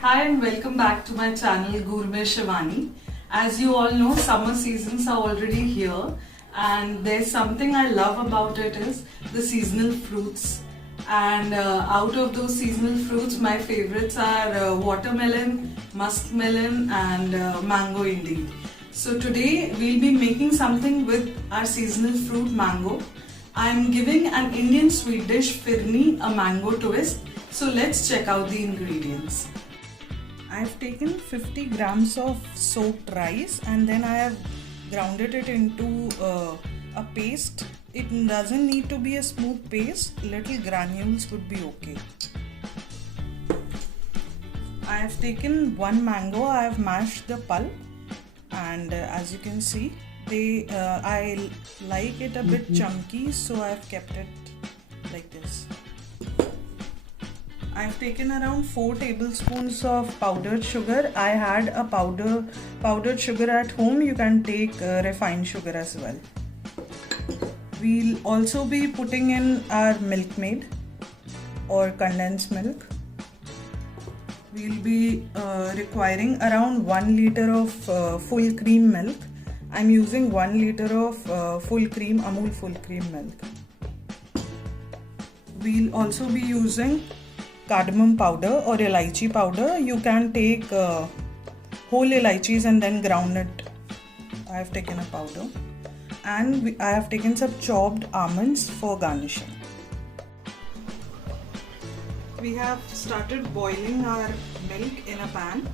Hi and welcome back to my channel Gourmet Shivani. As you all know, summer seasons are already here and there's something I love about it is the seasonal fruits. And out of those seasonal fruits, my favorites are watermelon, muskmelon and mango indeed. So today we'll be making something with our seasonal fruit mango. I'm giving an Indian sweet dish firni a mango twist. So let's check out the ingredients. I've taken 50 grams of soaked rice and then I have grounded it into a paste. It doesn't need to be a smooth paste, little granules would be okay. I have taken one mango, I have mashed the pulp and as you can see, I like it a bit chunky, so I have kept it like this. I've taken around 4 tablespoons of powdered sugar. I had a powdered sugar at home. You can take refined sugar as well. We'll also be putting in our Milkmaid or condensed milk. We'll be requiring around 1 liter of full cream milk. I'm using 1 liter of full cream, Amul full cream milk. We'll also be using cardamom powder or elaichi powder. You can take whole elaichis and then ground it. I have taken a powder and I have taken some chopped almonds for garnishing. We have started boiling our milk in a pan.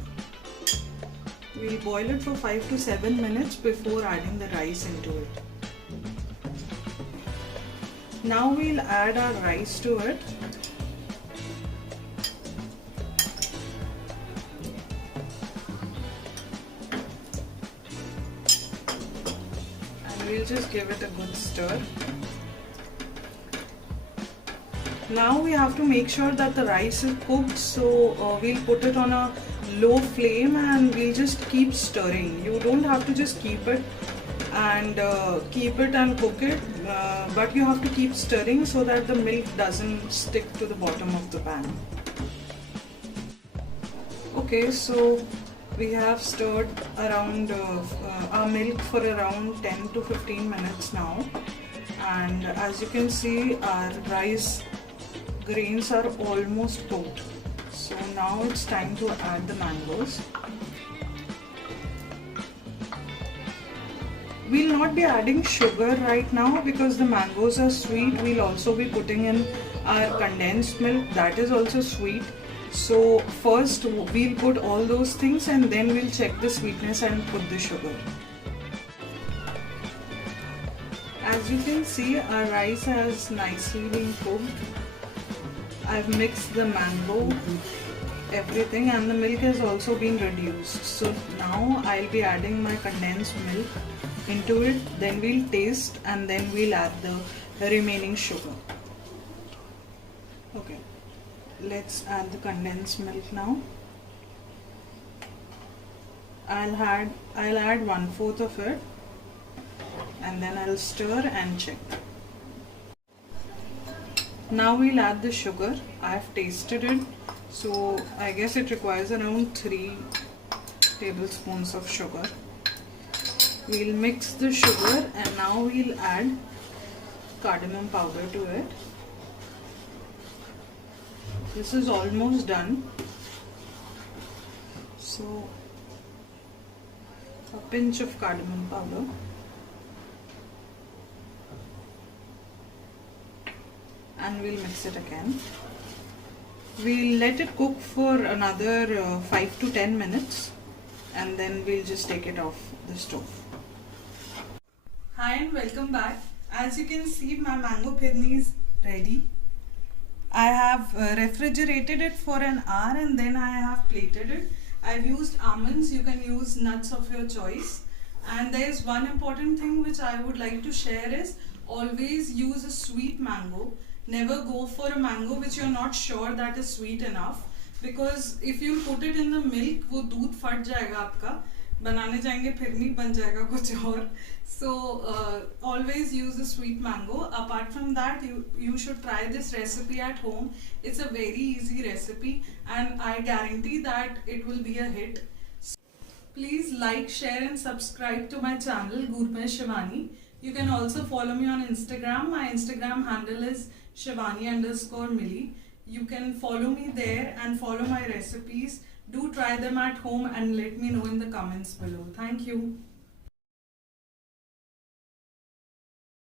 We'll boil it for 5 to 7 minutes before adding the rice into it. Now we'll add our rice to it. We'll just give it a good stir. Now we have to make sure that the rice is cooked, so we'll put it on a low flame and we'll just keep stirring. You don't have to just keep it and cook it, but you have to keep stirring so that the milk doesn't stick to the bottom of the pan. Okay, so we have stirred around our milk for around 10 to 15 minutes now, and as you can see our rice grains are almost cooked. So now it's time to add the mangoes. We'll not be adding sugar right now because the mangoes are sweet. We'll also be putting in our condensed milk, that is also sweet. So first we'll put all those things and then we'll check the sweetness and put the sugar. As you can see, our rice has nicely been cooked. I've mixed the mango, everything, and the milk has also been reduced. So now I'll be adding my condensed milk into it, then we'll taste and then we'll add the remaining sugar. Okay. Let's add the condensed milk now. I'll add 1/4 of it and then I'll stir and check. Now we'll add the sugar. I've tasted it, so I guess it requires around 3 tablespoons of sugar. We'll mix the sugar and now we'll add cardamom powder to it. This is almost done. So a pinch of cardamom powder. And we'll mix it again. We'll let it cook for another 5 to 10 minutes and then we'll just take it off the stove. Hi and welcome back. As you can see, my mango firni is ready. I have refrigerated it for an hour and then I have plated it. I've used almonds, you can use nuts of your choice. And there is one important thing which I would like to share is always use a sweet mango. Never go for a mango which you're not sure that is sweet enough, because if you put it in the milk, वो दूध फट जाएगा आपका बनाने जाएंगे फिर नहीं बन जाएगा कुछ और. So always use the sweet mango. Apart from that, you should try this recipe at home. It's a very easy recipe, and I guarantee that it will be a hit. Please like, share, and subscribe to my channel Gourmet Shivani. You can also follow me on Instagram. My Instagram handle is Shivani_Millie. You can follow me there and follow my recipes. Do try them at home and let me know in the comments below. Thank you.